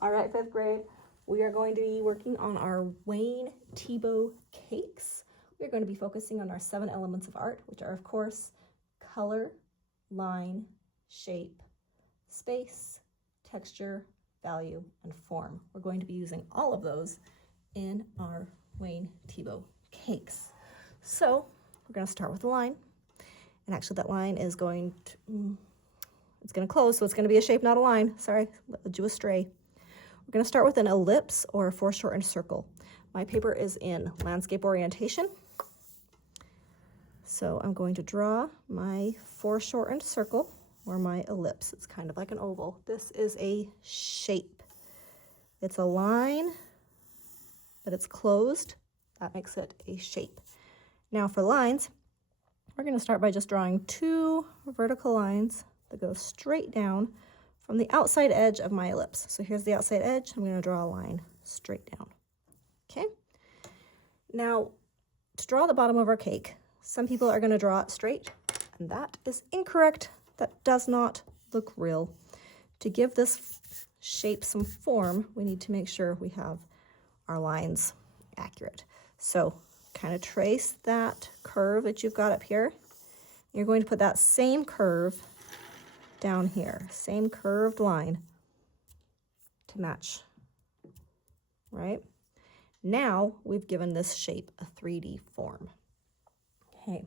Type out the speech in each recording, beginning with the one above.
All right, fifth grade, we are going to be working on our Wayne Thiebaud cakes. We're going to be focusing on our 7 elements of art, which are, of course, color, line, shape, space, texture, value, and form. We're going to be using all of those in our Wayne Thiebaud cakes. So we're going to start with the line. And actually that line is going to, it's going to close, so it's going to be a shape, not a line. Sorry, led you astray. We're going to start with an ellipse or a foreshortened circle. My paper is in landscape orientation. So I'm going to draw my foreshortened circle or my ellipse. It's kind of like an oval. This is a shape. It's a line, but it's closed. That makes it a shape. Now for lines, we're going to start by just drawing 2 vertical lines that go straight down from the outside edge of my ellipse. So here's the outside edge. I'm going to draw a line straight down. Okay. Now, to draw the bottom of our cake, some people are going to draw it straight, and that is incorrect. That does not look real. To give this shape some form, we need to make sure we have our lines accurate. So kind of trace that curve that you've got up here. You're going to put that same curve down here, same curved line to match, right? Now we've given this shape a 3D form. Okay,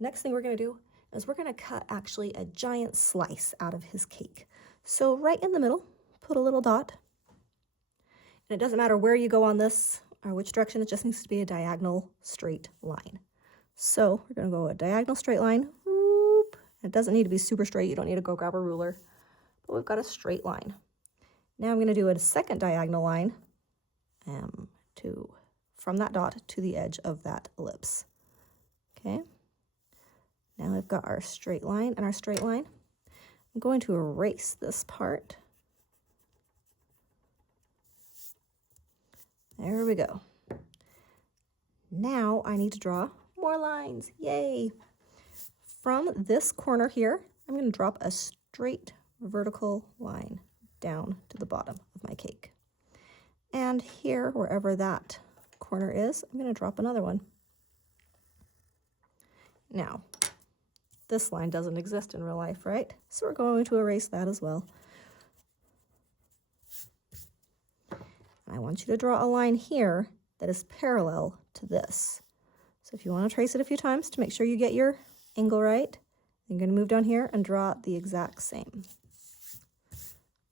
next thing we're going to do is we're going to cut actually a giant slice out of his cake. So right in the middle, put a little dot. And it doesn't matter where you go on this or which direction, it just needs to be a diagonal straight line. So we're going to go a diagonal straight line. Whoop. It doesn't need to be super straight. You don't need to go grab a ruler, but we've got a straight line. Now I'm going to do a second diagonal line from that dot to the edge of that ellipse. Okay. Now we've got our straight line and our straight line. I'm going to erase this part. There we go. Now I need to draw more lines. Yay! From this corner here, I'm going to drop a straight vertical line down to the bottom of my cake. And here, wherever that corner is, I'm going to drop another one. Now, this line doesn't exist in real life, right? So we're going to erase that as well. I want you to draw a line here that is parallel to this. So if you want to trace it a few times to make sure you get your angle right, you're going to move down here and draw the exact same.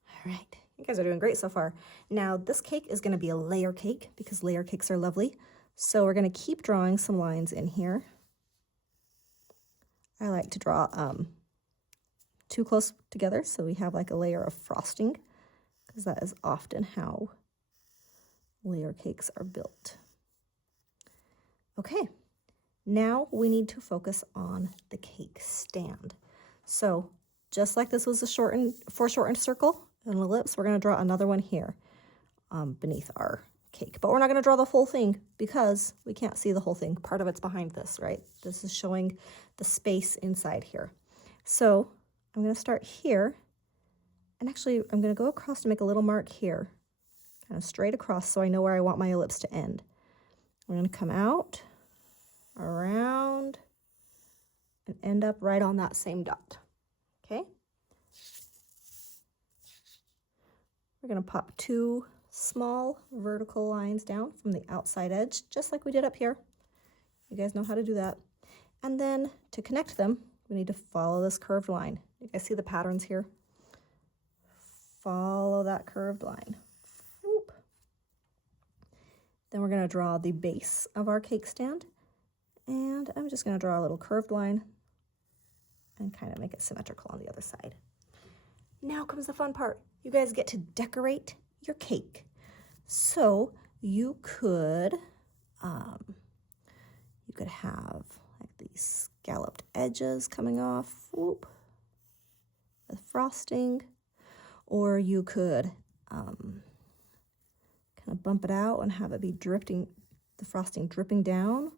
All right, you guys are doing great so far. Now this cake is going to be a layer cake because layer cakes are lovely. So we're going to keep drawing some lines in here. I like to draw too close together so we have like a layer of frosting, because that is often how layer cakes are built. Okay, now we need to focus on the cake stand. So just like this was a foreshortened circle, an ellipse, we're going to draw another one here beneath our cake. But we're not going to draw the whole thing because we can't see the whole thing. Part of it's behind this, right? This is showing the space inside here. So I'm going to start here, and actually I'm going to go across to make a little mark here, kind of straight across so I know where I want my ellipse to end. I'm going to come out, around, and end up right on that same dot, okay? We're going to pop 2 small vertical lines down from the outside edge, just like we did up here. You guys know how to do that. And then to connect them, we need to follow this curved line. You guys see the patterns here? Follow that curved line. Whoop. Then we're going to draw the base of our cake stand. And I'm just going to draw a little curved line and kind of make it symmetrical on the other side. Now comes the fun part. You guys get to decorate your cake. So you could have like these scalloped edges coming off, whoop, with frosting, or you could kind of bump it out and have it be dripping, the frosting dripping down,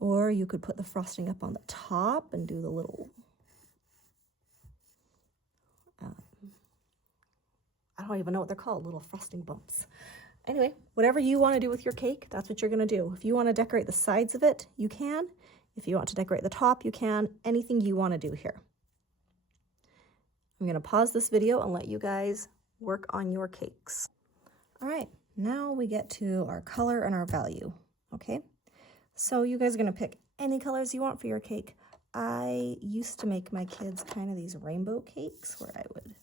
or you could put the frosting up on the top and do the little I don't even know what they're called, little frosting bumps. Anyway, whatever you want to do with your cake, that's what you're going to do. If you want to decorate the sides of it, you can. If you want to decorate the top, you can. Anything you want to do here. I'm going to pause this video and let you guys work on your cakes. All right, now we get to our color and our value, okay? So you guys are going to pick any colors you want for your cake. I used to make my kids kind of these rainbow cakes where I would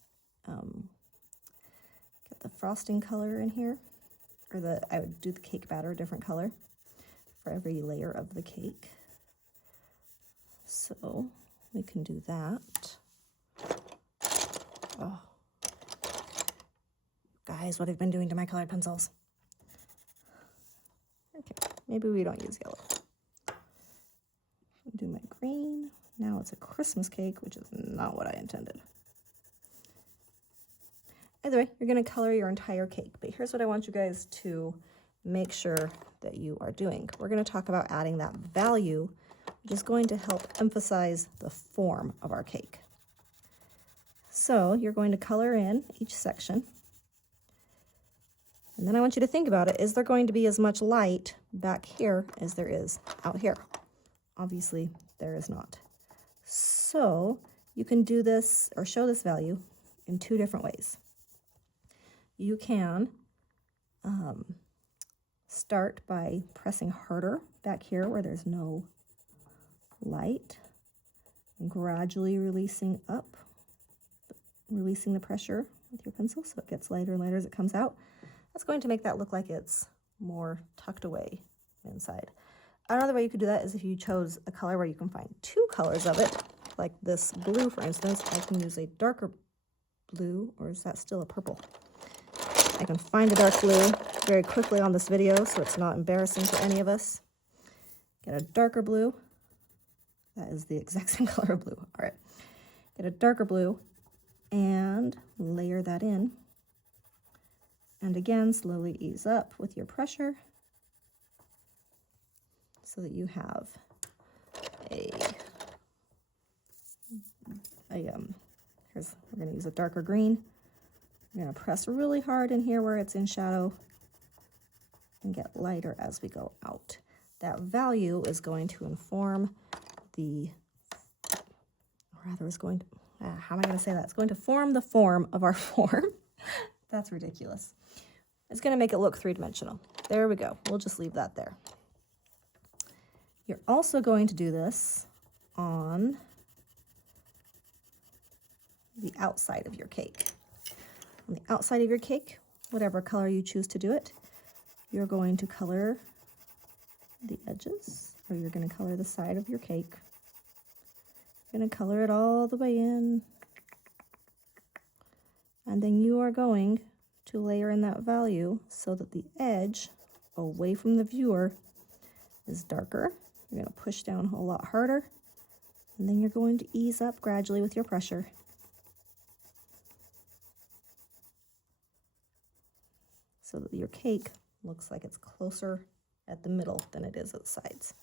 get the frosting color in here, or I would do the cake batter a different color for every layer of the cake. So we can do that. Oh, guys, what I've been doing to my colored pencils. Okay, maybe we don't use yellow. Do my green. Now it's a Christmas cake, which is not what I intended. Either way, you're going to color your entire cake, but here's what I want you guys to make sure that you are doing. We're going to talk about adding that value, which is going to help emphasize the form of our cake. So you're going to color in each section, and then I want you to think about it. Is there going to be as much light back here as there is out here? Obviously, there is not. So you can do this or show this value in two different ways. You can start by pressing harder back here where there's no light, and gradually releasing up, releasing the pressure with your pencil so it gets lighter and lighter as it comes out. That's going to make that look like it's more tucked away inside. Another way you could do that is if you chose a color where you can find two colors of it, like this blue, for instance. I can use a darker blue, or is that still a purple? I can find a dark blue very quickly on this video, so it's not embarrassing for any of us. Get a darker blue. That is the exact same color of blue. All right. Get a darker blue and layer that in. And again, slowly ease up with your pressure so that you have we're going to use a darker green. We're going to press really hard in here where it's in shadow and get lighter as we go out. That value is going to inform how am I going to say that? It's going to form the form of our form. That's ridiculous. It's going to make it look three-dimensional. There we go. We'll just leave that there. You're also going to do this on the outside of your cake. On the outside of your cake, whatever color you choose to do it, you're going to color the edges, or you're going to color the side of your cake. You're going to color it all the way in, and then you are going to layer in that value so that the edge away from the viewer is darker. You're going to push down a whole lot harder, and then you're going to ease up gradually with your pressure. So that your cake looks like it's closer at the middle than it is at the sides.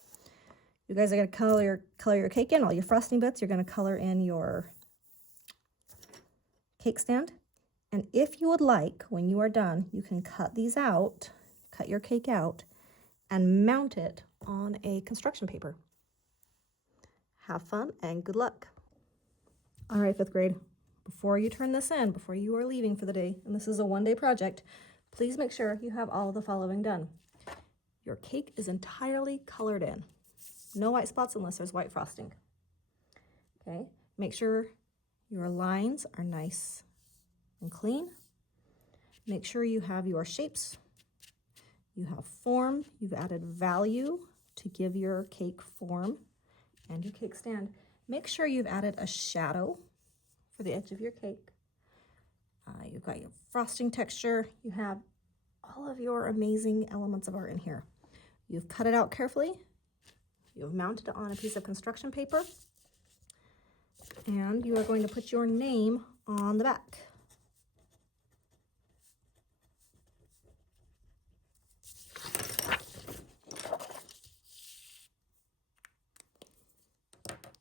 You guys are going to color your cake in, all your frosting bits. You're going to color in your cake stand. And if you would like, when you are done, you can cut these out, cut your cake out, and mount it on a construction paper. Have fun and good luck. All right, 5th grade, before you turn this in, before you are leaving for the day, and this is a one-day project, please make sure you have all of the following done. Your cake is entirely colored in. No white spots unless there's white frosting. Okay, make sure your lines are nice and clean. Make sure you have your shapes. You have form. You've added value to give your cake form and your cake stand. Make sure you've added a shadow for the edge of your cake. You've got your frosting texture. You have all of your amazing elements of art in here. You've cut it out carefully. You've mounted it on a piece of construction paper. And you are going to put your name on the back.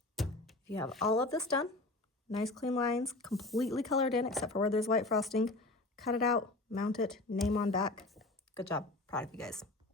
If you have all of this done, nice clean lines, completely colored in except for where there's white frosting, cut it out, mount it, name on back. Good job. Proud of you guys.